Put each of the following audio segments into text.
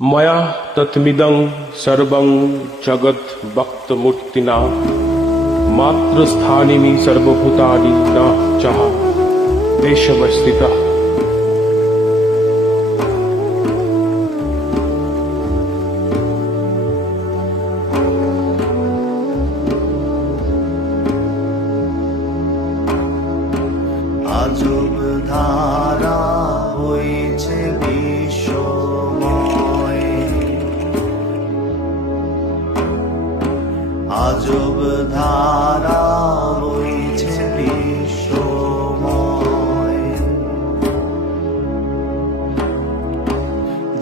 मया तत्मिदं सर्वं जगत् वक्तमूर्तिना मात्रस्थानिनि सर्वभूतानि न चः देशवस्थितः। আজব ধারা হয়েছে বিশ্বময়, আজব ধারা হয়েছে বিশ্বময়।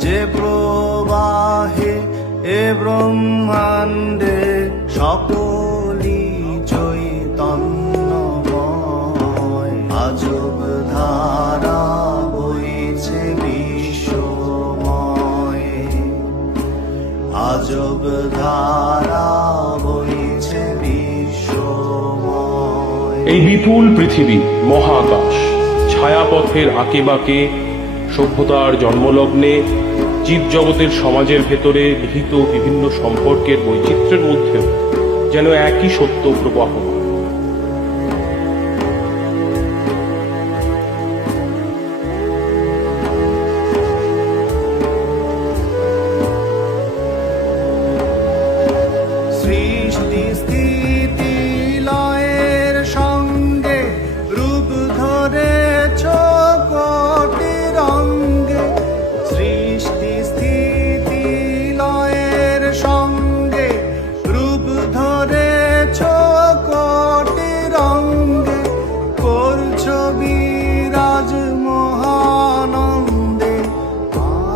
যে প্রবাহে এ ব্রহ্মাণ্ডে সকলি চৈতন্যময়, আজব ধারা বইছে বিশ্বময়, আজব ধারা বইছে বিশ্বময়। এই বিপুল পৃথিবী মহাকাশ ছায়াপথের আঁকে বাঁকে সভ্যতার জন্মলগ্নে জীবজগতের সমাজের ভেতরে নিহিত বিভিন্ন সম্পর্কের বৈচিত্র্যের মধ্যেও যেন একই সত্য প্রবাহমান। সৃষ্টি স্থিতি লয়ের সঙ্গে রূপ ধরেছ কোটি রঙ্গে, সৃষ্টি স্থিতি লয়ের সঙ্গে রূপ ধরেছ কোটি রঙ্গে, করছ বিরাজ মহানন্দে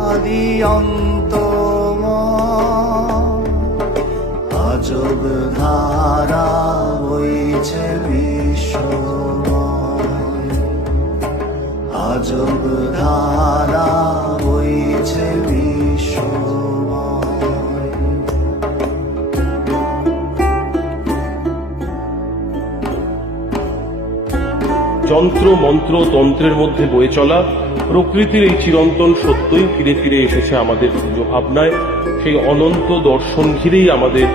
আদি অন্তময়। আজব ধারা বইছে বিশ্বময়, আজব ধারা বইছে বিশ্বময়। যন্ত্র মন্ত্র তন্ত্রের মধ্যে বয়ে চলা প্রকৃতির এই চিরন্তন সত্যই ফিরে ফিরে এসেছে আমাদের পুজো ভাবনায়। সেই অনন্ত দর্শন ঘিরেই আমাদের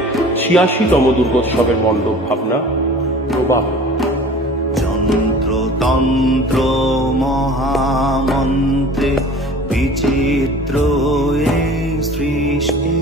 ৮৬তম দুর্গোৎসবের মণ্ডপ ভাবনা প্রবাহ। যন্ত্র তন্ত্র মহামন্ত্রে বিচিত্র এই সৃষ্টি